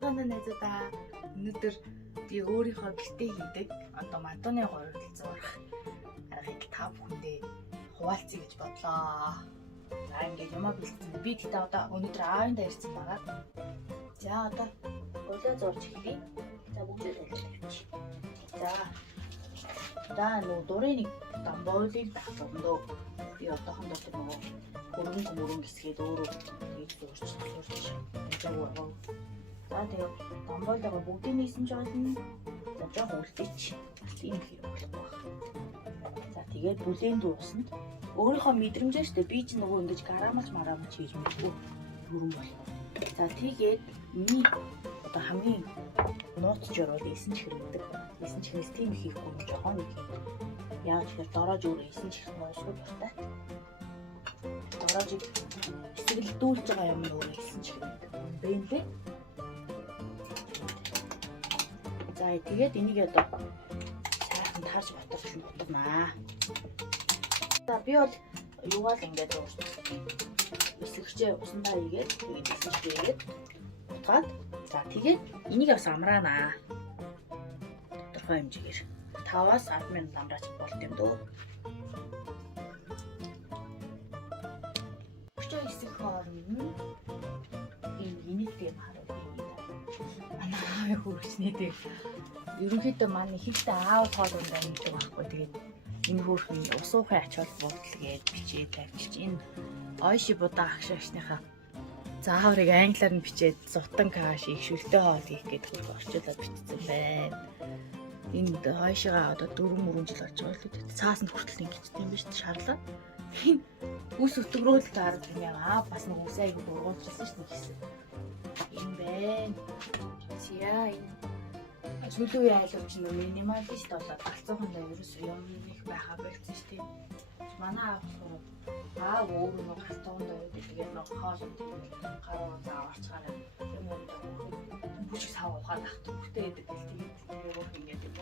Манай найзуудаа өнөөдөр би өөрийнхөө гэртээ хийдэг одоо мадууны гурилц урах аргыг та бүхэндээ хуваалцъя гэж бодлоо. За ингээд юмаа бэлдсэн. Би гэхдээ одоо өнөөдөр аавындаа ирсэн байгаа. За одоо гурилаа зурж эхлэе. За бүгдээ тавьчих. За нөө дурын нэг дамбойлыг давтандөө би одоохондоо тэр нөгөө хөрөнгө гэсгээд өөрөө хийж зурж байгаа. За тэгээ дамбойлоо бүгдийг нийсэн ч болно. За жоох үлдээч. Бас ийм хэрэг болохгүй байна. За тэгээд бүлээн дуусна. Өөрийнхөө мэдрэмжээсээ би ч нөгөө ингэж грамж марамж хийж мэдгүй хөрөн болох. За тэгээд миний одоо хамгийн нууц журвал эсэн чихрэгдэг. Эсэн чихрээс тийм их хийхгүй нь жоохон нэг юм. Яг тэгэхээр дороож өөр эсэн чихрэх нуусгүй дуртай. Дороожийг эсгэлдүүлж байгаа юм өөр эсэн чихрэгдэг. Бэнлээ. За тэгээд энийг одоо сайхан таарч батарч бодгонаа. За би бол юугаал ингээд уурчсан. Эсгэгчээ усандаа ийгээд тэгээд эсгэгчээгээд утгаад за тэгээд энийг бас амраанаа. Тодорхой хэмжээгээр 5-аас 10 минут амраач болт юм дөө. Өчигдөр эсгэх хооронд энэтэй харуулъя. Манай хөрчнээ тэг. Ерөнхийдөө манай ихтэй аав хоолундаа нэгдэг байхгүй. Тэгээд энэ хөөрхөн усуухын ач холбогдол гэж бичээд тавьчих чинь. Ойши будаа агшаагчныхаа зааврыг англиар нь бичээд зутан каш их шүлтэй хоол хийх гэдэг хөрх орчуулаад бичсэн байна. Энд ойшигаа одоо 4 жил болж байгаа л үү. Цаас нь хүртэл ингэжтэй юм биш шарлаа. Үс өтгөрөөл таард юм яа. Бас нэг үсээ айгу дургуулчихсан шүү дээ. Юм байна. Зя энэ сүүлийн үеийн айлууч нь минималист болоод галзуухандаа ерөөсөө юм их байха болчихсон шүү дээ. Манай аав болохоор аав өөрөө нэг галзуухандаа тэгээд нэг хоолой гаруу зааварчаараа юм уу бүч сав ухаад ах төвхтэй гэдэг л тэгээд өөр ингээд юм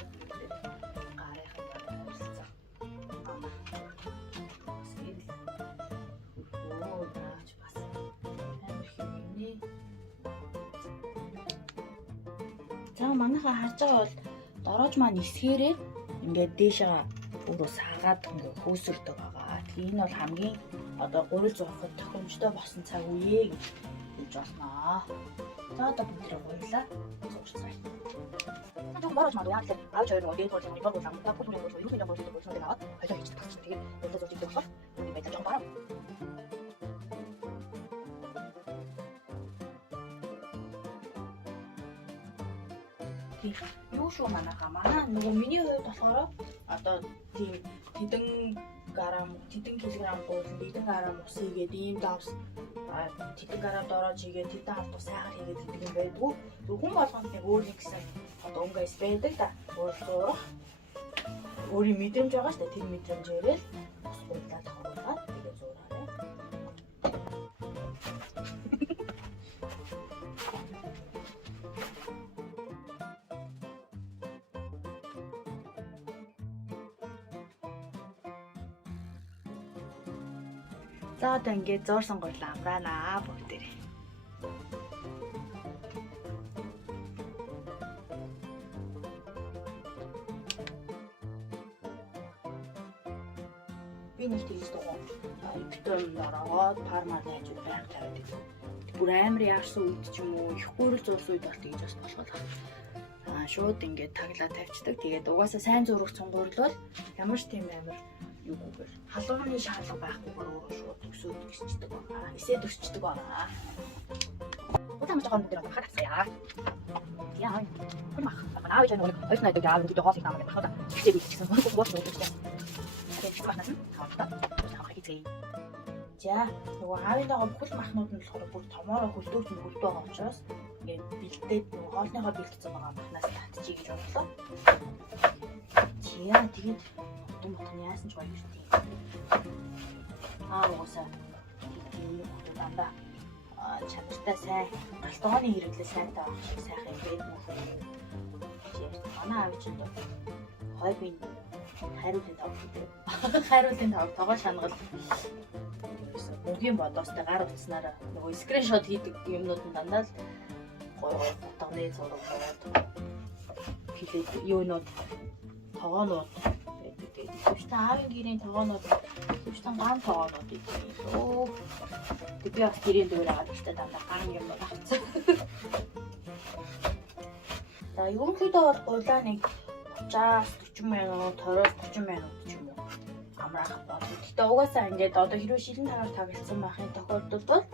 гарахын явуулсан. За манайхаа харж байгаа бол дороож маань эсгээрээ ингээд дээшээ өөрөө саагаад ингээд хөөсөрдөг байгаа. Тэгээ энэ бол хамгийн одоо гурил зурхад тохиромжтой болсон цаг үе гэж хэлж байна. За одоо бүгдээ гуйлаа зурцгаая. Одоо дороож маань яг л аавч хоёр нөгөө дээд хурцын нэг бол амтаа бүгд нөгөө юу хийх юм бол аваад хоёлоо хийчихдэг гэсэн. Тэгээ гуйлаа зурж идэх болохоор энэ байдаг жоохон бараа. Юу шүү манайхаа манай нөгөө миний хувьд болохоор одоо тийм тэдэн килограмм гуйлан тэдэн грамм ус хийгээд ийм давс тэдэн грамм дороож хийгээд тэдэн хавтуу сайгаар хийгээд гэдэг юм байдгүй. Хүн болгонд нэг өөр юм гэсэн одоо өнгөс байдаг да. Өөрийн мэдрэмж байгаа шүү дээ. Тэр мэдрэмжээрээ ус гуйлаад хавуулаад тэгээд зураарай. За одоо ингээд зуурсан гурлаа амраанаа бүгдээрээ. Би нэг тийж дуу. Битүүн ороод пармаар найж байг тавьдаг. Бүр амар яарсан үед ч юм уу их гурил зурсан үед бол тэгж бас болохоо. Шууд ингээд таглаа тавьчихдаг. Тэгээд угаасаа сайн зурах цунгуурл бол ямар ч тийм амар юугүйгээр халууны шаардлага байхгүйгээр өөрөө шууд өсөөд гисчдэг байна. Эсээд өсчдөг байна. Утамж байгаа юм дээр хатасаа. Яа. Хурмах. Аав ч нэг ойсноо гэдэг аав гэдэг хоол их намайг хатаа. Тэгтээ бичсэн. Хурмах бууж өгчээ. Тэгээд махнаас нь тавтаа. Хаа хийцгээе. За нөгөө аавындагаа бүхэл махнууд нь болохоор бүр томоороо хөлдөөж байгаа учраас ингээд бэлдээд нөгөө хоолныхоо бэлдсэн байгаа махнаас татчихъя гэж бодлоо. Яа тэгээд мотон яасан ч гоё шүү дээ. Уусаа тийм дандаа чанартай сайн галтгооны хэрэглээ сайтай авах шиг сайхан юм байдаг. Манай аав чинь хой би хайруулын тав гэдэг. Хайруулын тав тоогоо шангал. Мөнгөний бодоостой гар утснараа нөгөө скриншот хийдэг юмнууд нь дандаа л гой утганы зургууд хилээд юунууд тогоонууд байдаг. Төвчтэн аавын гэрийн тогоонууд төвчтэн ган тогоонууд идэв. Тэг би бас гэрийн дээр аваад ихтэй дандаа ган юм авчихсан. За ерөнхийдөө бол гуйлаа нэг 30-40 минут, 20-30 минут ч юм уу амраах болно. Гэтэ угаасаа ингээд одоо хэрвээ шилэн тагаар тагласан байхын тохиолдолд бол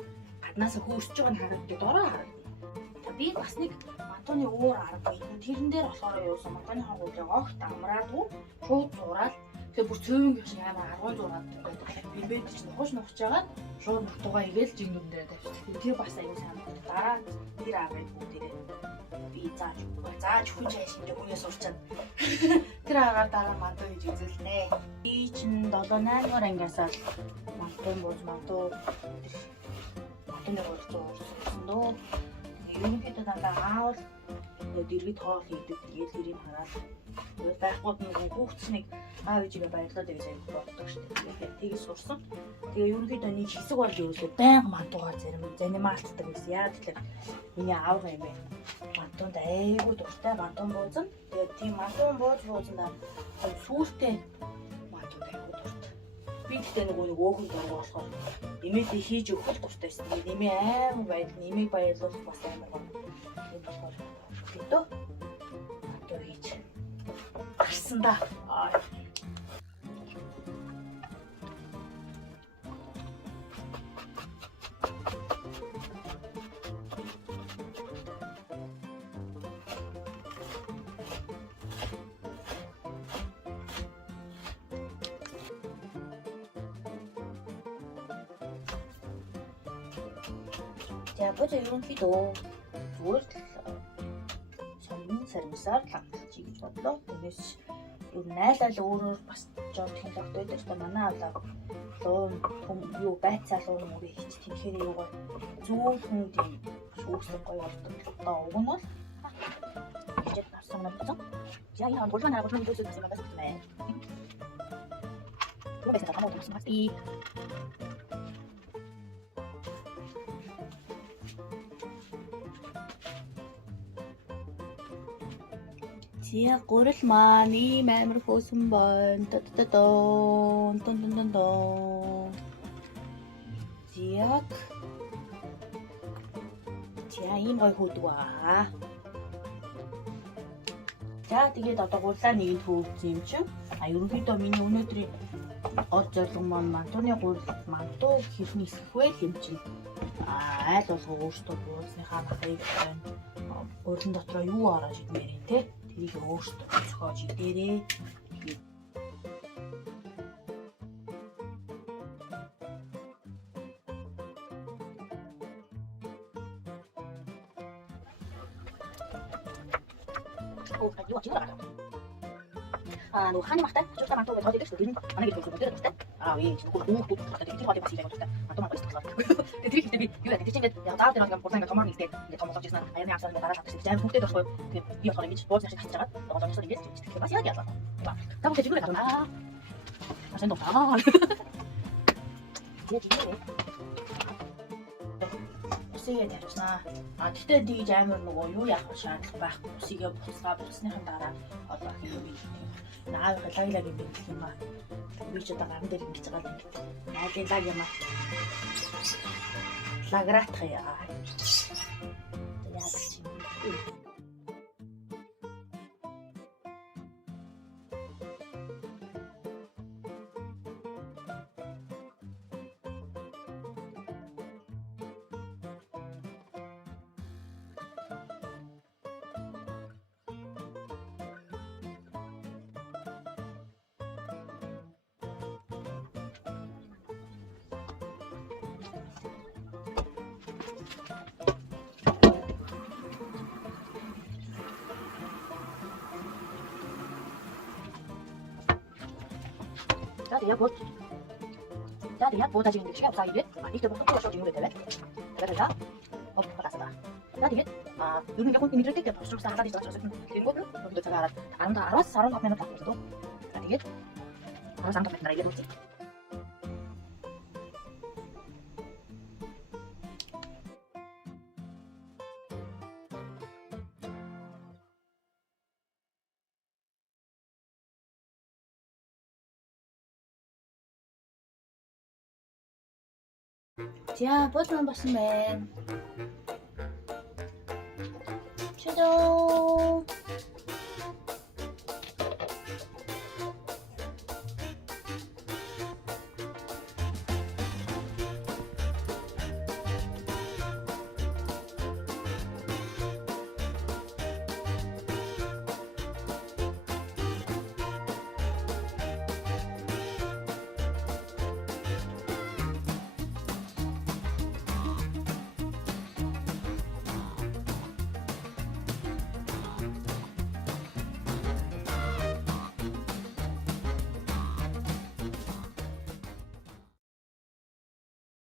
гаднаас хөөсөж байгаа нь харагддаг дороо харагдана. Би бас нэг матууны өөр арга байна. Тэрэн дээр болохоор юусан матууны хангуулыг огт амраагүй шууд зураад тэгээ бүр цөөвөн гэх шиг амар 10 зураад ингээд бибэд чинь нухаж нухаж байгаа шууд матуугаа игээл жингэн дээр тавьчих. Тэр бас аюу сайн байна. Дараа тэр аргыг бүгдээрээ би зааж хүн чашинтэй хүнээс урчаад тэр агаар дараа мантуу гэж үзүүлнэ. Би чинь 7-8 дугаар ангиасаа мантуу тэр урсан дөө. Ерөнхийдөө дандаа аавал дэргэд хоол хийдэг. Тэгээд тэрийг хараад байхгүй нэг хүүхдс нэг аав ээжигээ баярлаад гэж аяг боддог шүү дээ. Тэгээд сурсан. Тэгээ ерөнхийдөө нэг хэсэг бол ерөөсөө байнга мантуугаар занимаалтдаг гэсэн. Яа тэгэхээр миний аав юм бэ. Мантуунд айгүй дуртай мантуун буузан. Тэгээд тийм мантуун буузандаа сүүлтэй мантууд айгүй дуртай. Би гэхдээ нэг өөхөн дургу болохоор нэмээд хийж өгөх дуртайсэн. Тэгээд нэмээ аймаг байдал нэмийг баярлуулах бас амар гоо. Энэ болохоор бидөө мантуу хийж гарсан да. За бод ерөнхийдөө зүгээр л сонин сармсаар хангалтч гэж бодлоо. Тэгээс юу найлал өөрөөр бас жоо технологи байдаг ч манай авлаа луун юу байцаал уу мөрөө хийч тэгэхээр юугаар зүүн хүн тийм шүүгсэн гоё болдог. Одоо уг нь бол хийж авсан юм байна. За энэ гурван арга гурван зүйлс юм байна байна. Юу байсан хамаагүй болсон байна. Зя гурал маань ийм амар хөөсөн байна. Зяг. За ийм гой хөөдөг аа. За тэгээд одоо гурлаа нэгэнд хөөсөн юм чинь. Ерөнхийдөө миний өнөөдрийн гол зорилго маань мантууны гурал мантуу хэрний эсэх юм чинь. Айл болгоо өөртөө бууцныхаа нахыг байна. Гурлын дотроо юу ороо шидмээр юм те. Тэрийг өөртөө зохиож идээрээ. Юу ч юм байна. Нөх ханы махтай чухал мантуу гэж хэлдэг шүү дээ. Манай гэр бүл бүгд өстэй. Энэ чинь хүүхдүүд гэдэг тэр хоолой бас хийлээ гэдэг. Мантуу маань болчихлоо. Тэр ихтэй би юу яадаг чинь ингээд яг даалт нэг гурван томор нэгтэй ингээд том болж ирсэн. Аяны авсаар ингээд дараа шатчих гэж амар хүүхдтэй болохгүй. Тэгээд би болохоор ингэж бууз нашиг хатж байгаа. Болоосоо ингэж чичдэг бас яг ялаа. Тавх гэж зүгээр гарна. Машин доо. Тэгээд усигээ тавьчихнаа. Тэгтээ дийж амар нөгөө юу яах шаардлага байхгүй. Усигээ буцсныхан дараа одоо юм би. Наав лаглаг юм биш юм аа. Би ч одоо гам дээр ингэж байгаа юм. Найдын лаг юм аа. Лагратах яа. Яа чи. За яг буудаж ингэ шиг авсаа ирэв. Их том том шууд юм уу тавиад. Тэгээд оп паласта. За тэгээд юу нэг хүн мэдрэгтэй гэж товчрох саналаа гэж бодож байна. Тэнгүүд нь цагаараа 10-аас 15 минут авах гэдэг. За тэгээд 15 минут нарийгээд үзье. Tja, wat nou was man? Tjado.